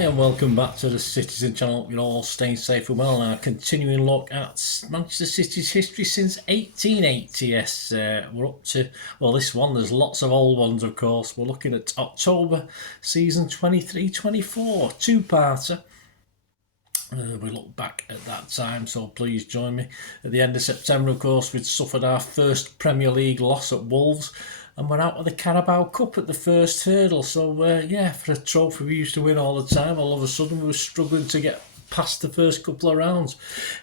Hi and welcome back to the Citizen channel. You're all staying safe and well. Now, continuing look at Manchester City's history since 1880. Yes, we're up to, well, this one, there's lots of old ones, of course. We're looking at October season 23-24, two-parter. We look back at that time, so please join me. At the end of September, of course, we'd suffered our first Premier League loss at Wolves, and we're out of the Carabao Cup at the first hurdle. So, yeah, for a trophy we used to win all the time, all of a sudden we were struggling to get past the first couple of rounds.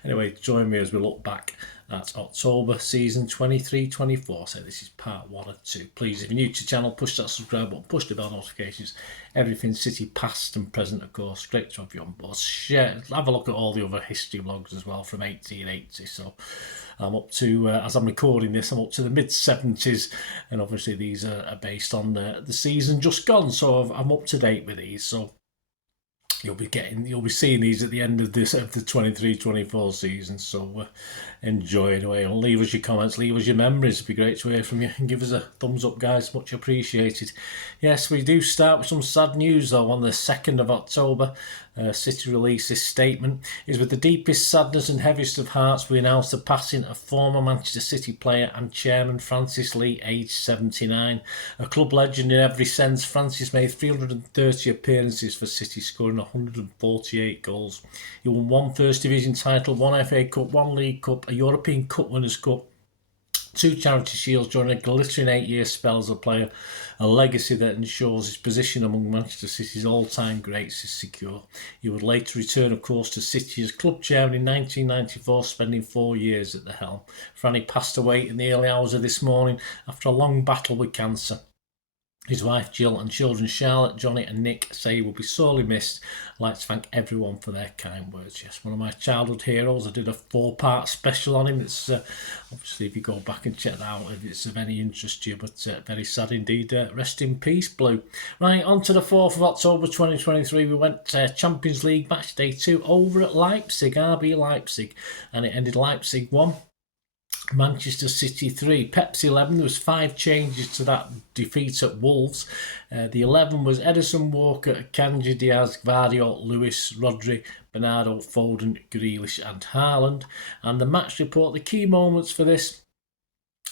Anyway, join me as we look back at October season 23-24. So this is part 1 and 2. Please, if you're new to the channel, push that subscribe button, push the bell notifications. Everything City past and present, of course. Great to have you on board. Share, have a look at all the other history vlogs as well from 1880. So I'm up to, as I'm recording this, I'm up to the mid-70s, and obviously these are based on the season just gone, so I'm up to date with these. So you'll be seeing these at the end of the 23-24 season. So enjoy anyway, and leave us your comments, leave us your memories. It'd be great to hear from you, and give us a thumbs up, guys, much appreciated. Yes, we do start with some sad news though. On the 2nd of October, City released this statement. Is with the deepest sadness and heaviest of hearts we announce the passing of former Manchester City player and chairman Francis Lee, aged 79. A club legend in every sense, Francis made 330 appearances for City, scoring 148 goals. He won 1 First Division title, 1 FA Cup, 1 League Cup, a European Cup Winners' Cup, 2 Charity Shields during a glittering 8-year spell as a player. A legacy that ensures his position among Manchester City's all-time greats is secure. He would later return, of course, to City as club chairman in 1994, spending 4 years at the helm. Franny passed away in the early hours of this morning after a long battle with cancer. His wife Jill and children Charlotte, Johnny and Nick say he will be sorely missed. I'd like to thank everyone for their kind words. Yes, one of my childhood heroes. I did a 4-part special on him. It's obviously, if you go back and check that out, if it's of any interest to you, but very sad indeed. Rest in peace, Blue. Right, on to the 4th of October 2023. We went Champions League match day 2 over at Leipzig, RB Leipzig, and it ended Leipzig 1. Manchester City 3. Pep's 11. There was 5 changes to that defeat at Wolves. The 11 was Edison, Walker, Kanji, Diaz, Gvardiol, Lewis, Rodri, Bernardo, Foden, Grealish and Haaland. And the match report, the key moments for this.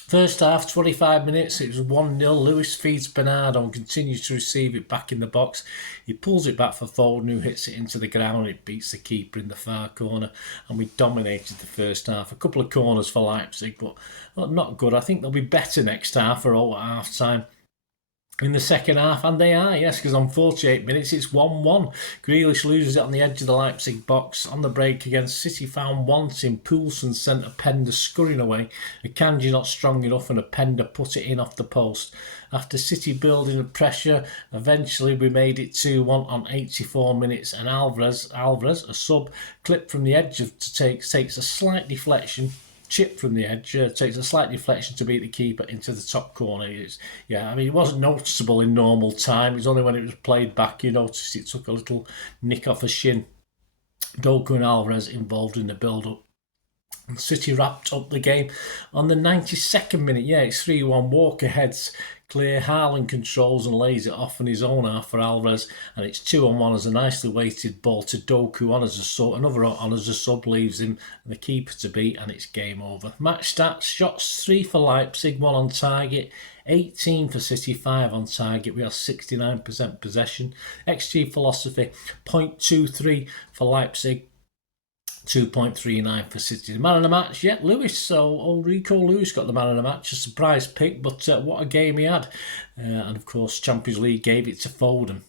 First half, 25 minutes, it was 1-0. Lewis feeds Bernardo and continues to receive it back in the box. He pulls it back for Foden, who hits it into the ground. It beats the keeper in the far corner, and we dominated the first half. A couple of corners for Leipzig, but not good. I think they'll be better next half, or all at half time. In the second half, and they are, yes, because on 48 minutes it's 1-1. Grealish loses it on the edge of the Leipzig box. On the break against City, found wanting. Poulsen sent Openda scurrying away. Akanji not strong enough, and Openda put it in off the post. After City building the pressure, eventually we made it 2-1 on 84 minutes, and Alvarez, a sub, clipped from the edge takes a slight deflection. Chip from the edge, takes a slight deflection to beat the keeper into the top corner. It wasn't noticeable in normal time. It's only when it was played back you noticed it took a little nick off a shin. Doku and Alvarez involved in the build-up. City wrapped up the game on the 92nd minute. Yeah, it's 3-1. Walker heads clear. Haaland controls and lays it off on his own half for Alvarez, and it's 2-on-1 as a nicely weighted ball to Doku on as a sub. Another on as a sub leaves him the keeper to beat, and it's game over. Match stats: shots 3 for Leipzig, 1 on target. 18 for City, 5 on target. We have 69% possession. XG philosophy 0.23 for Leipzig, 2.39 for City. The man of the match, Lewis. So old Rico Lewis got the man of the match. A surprise pick, but what a game he had. And of course, Champions League gave it to Foden.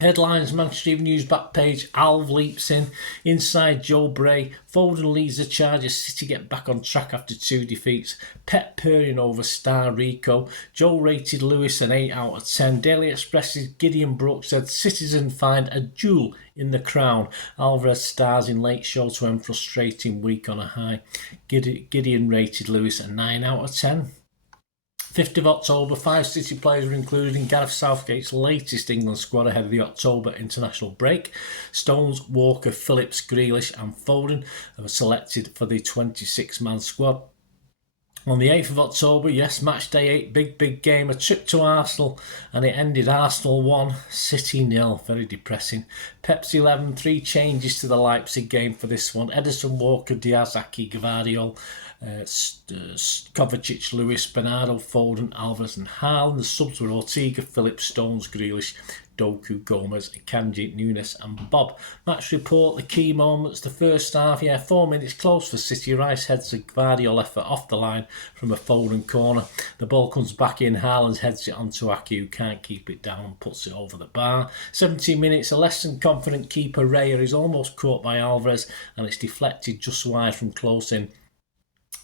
Headlines: Manchester Evening News back page. Alv leaps in. Inside Joe Bray. Foden leads the charge as City get back on track after 2 defeats. Pep purring over star Rico. Joe rated Lewis an 8 out of 10. Daily Express's Gideon Brooks said Citizen find a jewel in the crown. Alvarez stars in late show to end frustrating week on a high. Gideon rated Lewis a 9 out of 10. 5th of October, 5 City players were included in Gareth Southgate's latest England squad ahead of the October international break. Stones, Walker, Phillips, Grealish and Foden were selected for the 26-man squad. On the 8th of October, yes, match day 8, big game, a trip to Arsenal, and it ended Arsenal 1, City 0. Very depressing. Pep's 11, 3 changes to the Leipzig game for this one. Ederson, Walker, Diaz, Aki, Gvardiol, Kovacic, Lewis, Bernardo, Foden, Alvarez and Haaland. The subs were Ortega, Phillips, Stones, Grealish, Doku, Gomez, Akanji, Nunes and Bobb. Match report, the key moments, the first half, 4 minutes close for City. Rice heads a Gvardiol effort off the line from a Foden corner. The ball comes back in, Haaland heads it onto Aki, who can't keep it down and puts it over the bar. 17 minutes, a less than confident keeper Raya is almost caught by Alvarez and it's deflected just wide from close in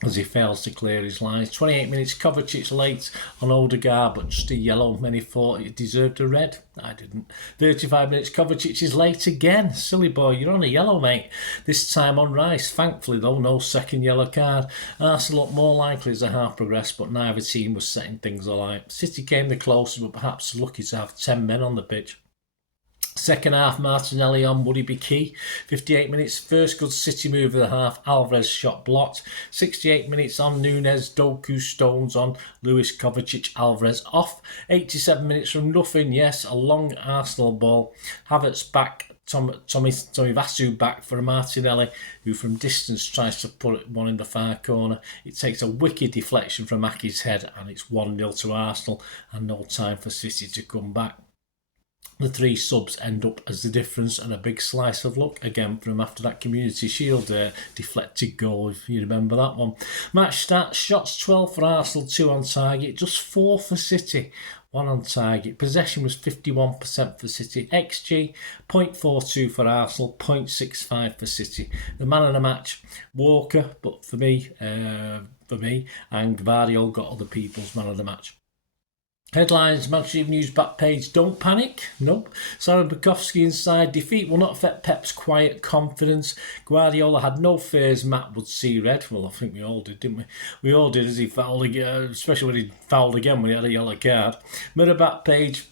as he fails to clear his lines. 28 minutes, Kovacic late on Odegaard, but just a yellow. Many thought it deserved a red. I didn't. 35 minutes, Kovacic is late again. Silly boy, you're on a yellow, mate. This time on Rice. Thankfully, though, no second yellow card. Arsenal looked more likely as the half progressed, but neither team was setting things alight. City came the closest, but perhaps lucky to have 10 men on the pitch. Second half, Martinelli on, would he be key? 58 minutes, first good City move of the half, Alvarez shot blocked. 68 minutes on, Nunes, Doku, Stones on, Lewis, Kovacic, Alvarez off. 87 minutes from nothing, yes, a long Arsenal ball. Havertz back, Tommy Vasu back for Martinelli, who from distance tries to put one in the far corner. It takes a wicked deflection from Aki's head and it's 1-0 to Arsenal and no time for City to come back. The 3 subs end up as the difference and a big slice of luck again from after that Community Shield deflected goal, if you remember that one. Match stats, shots 12 for Arsenal, 2 on target, just 4 for City, 1 on target. Possession was 51% for City. XG, 0.42 for Arsenal, 0.65 for City. The man of the match, Walker, but for me, and Gvardiol got other people's man of the match. Headlines, Manchester Evening News back page, don't panic. Nope. Simon Bukowski inside, defeat will not affect Pep's quiet confidence. Guardiola had no fears Matt would see red. Well, I think we all did, didn't we? We all did as he fouled again, especially when he fouled again when he had a yellow card. Mirror back page,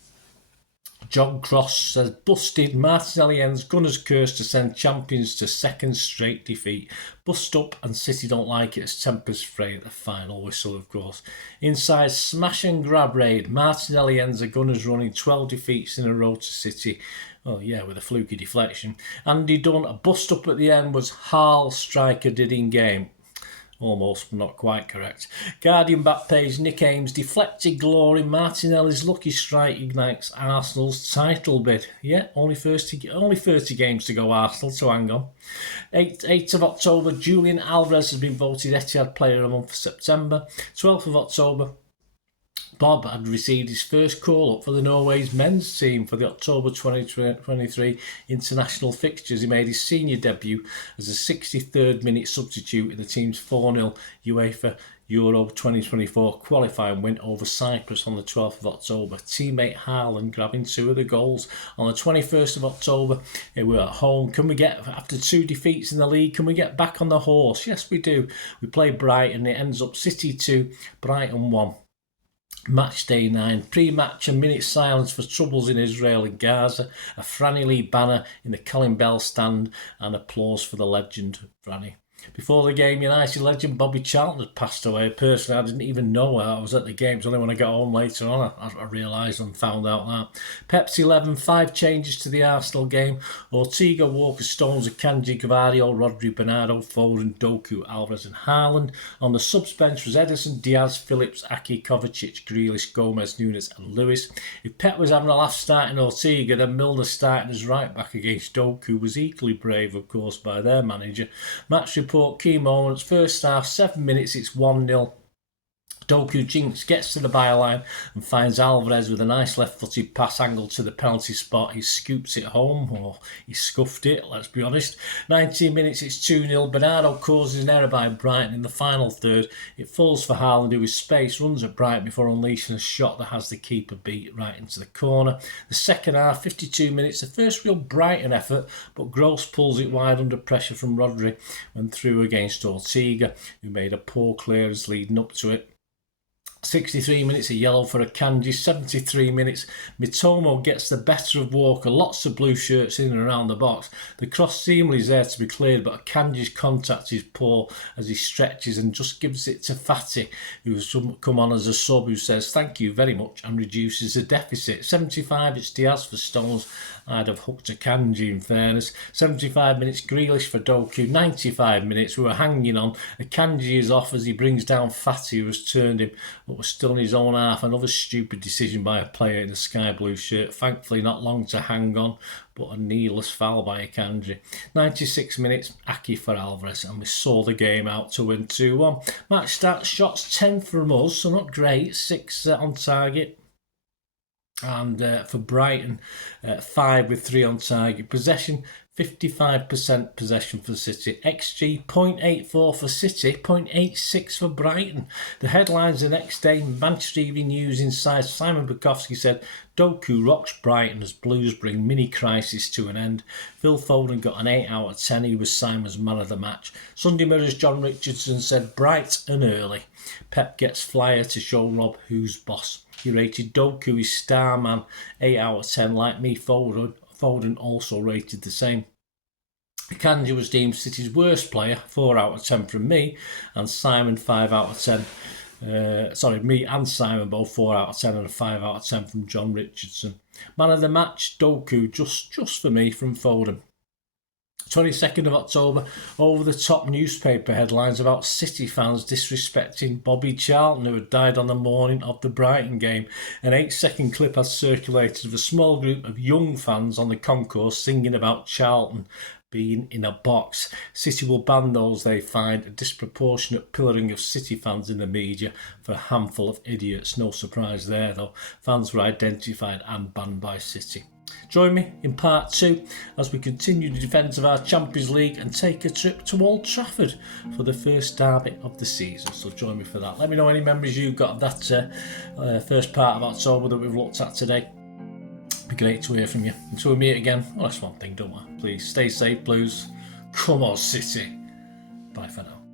John Cross says, busted, Martinelli ends Gunners' curse to send champions to second straight defeat. Bust up and City don't like it as tempers fray at the final whistle, of course. Inside, smash and grab raid. Martinelli ends a Gunners running 12 defeats in a row to City. Oh yeah, with a fluky deflection. Andy Dunn, a bust up at the end was Hall striker did in game. Almost, but not quite correct. Guardian back page, Nick Ames, deflected glory. Martinelli's lucky strike ignites Arsenal's title bid. Yeah, only 30 games to go, Arsenal, so hang on. 8th of October, Julian Alvarez has been voted Etihad Player of the Month for September. 12th of October, Bobb had received his first call-up for the Norway's men's team for the October 2023 international fixtures. He made his senior debut as a 63rd minute substitute in the team's 4-0 UEFA Euro 2024 qualifying win over Cyprus on the 12th of October. Teammate Haaland grabbing 2 of the goals. On the 21st of October, we're at home. Can we get, after 2 defeats in the league, can we get back on the horse? Yes, we do. We play Brighton. It ends up City 2, Brighton 1. Match day 9, pre-match, a minute silence for troubles in Israel and Gaza, a Franny Lee banner in the Colin Bell stand and applause for the legend Franny. Before the game, United legend Bobby Charlton had passed away. Personally, I didn't even know I was at the game. It's only when I got home later on I realised and found out that. Pep's 11, 5 changes to the Arsenal game. Ortega, Walker, Stones, Akanji, Gvardiol, Rodri, Bernardo, Foden, Doku, Alvarez and Haaland. On the subs bench was Ederson, Diaz, Phillips, Aki, Kovacic, Grealish, Gomez, Nunes and Lewis. If Pep was having a laugh starting Ortega, then Milner starting as right back against Doku was equally brave, of course, by their manager. Match report, key moments, first half, 7 minutes, it's 1-0. Doku jinx gets to the byline and finds Alvarez with a nice left-footed pass angle to the penalty spot. He scoops it home, or he scuffed it, let's be honest. 19 minutes, it's 2-0. Bernardo causes an error by Brighton in the final third. It falls for Haaland, who with space runs at Brighton before unleashing a shot that has the keeper beat right into the corner. The second half, 52 minutes, the first real Brighton effort, but Gross pulls it wide under pressure from Rodri when through against Ortega, who made a poor clearance leading up to it. 63 minutes, a yellow for Akanji. 73 minutes, Mitomo gets the better of Walker. Lots of blue shirts in and around the box. The cross seemingly is there to be cleared, but Akanji's contact is poor as he stretches and just gives it to Fatty, who's come on as a sub, who says thank you very much and reduces the deficit. 75, it's Diaz for Stones. I'd have hooked Akanji in fairness. 75 minutes, Grealish for Doku. 95 minutes, we were hanging on. Akanji is off as he brings down Fatty, who has turned him, but was still in his own half. Another stupid decision by a player in a sky blue shirt. Thankfully not long to hang on, but a needless foul by Akanji. 96 minutes, Aki for Alvarez, and we saw the game out to win 2-1. Match start, shots 10 from us, so not great. 6 on target. And for Brighton, 5 with 3 on target. Possession, 55% possession for City. XG 0.84 for City, 0.86 for Brighton. The headlines the next day, Manchester Evening News inside Simon Bukowski said, Doku rocks Brighton as Blues bring mini crisis to an end. Phil Foden got an 8 out of 10. He was Simon's man of the match. Sunday Mirror's John Richardson said, bright and early. Pep gets flyer to show Rob who's boss. He rated Doku his star man, 8 out of 10. Like me, Foden also rated the same. Akanji was deemed City's worst player, 4 out of 10 from me, and Simon 5 out of 10. Me and Simon both 4 out of 10 and a 5 out of 10 from John Richardson. Man of the match, Doku, just for me, from Foden. 22nd of October, over the top newspaper headlines about City fans disrespecting Bobby Charlton, who had died on the morning of the Brighton game. An 8-second clip has circulated of a small group of young fans on the concourse singing about Charlton being in a box. City will ban those they find a disproportionate pillaring of City fans in the media for a handful of idiots. No surprise there though. Fans were identified and banned by City. Join me in part 2 as we continue the defence of our Champions League and take a trip to Old Trafford for the first derby of the season. So join me for that. Let me know any memories you've got of that first part of October that we've looked at today. It'd be great to hear from you. Until we meet again, well, that's one thing, don't we? Please stay safe, Blues. Come on, City. Bye for now.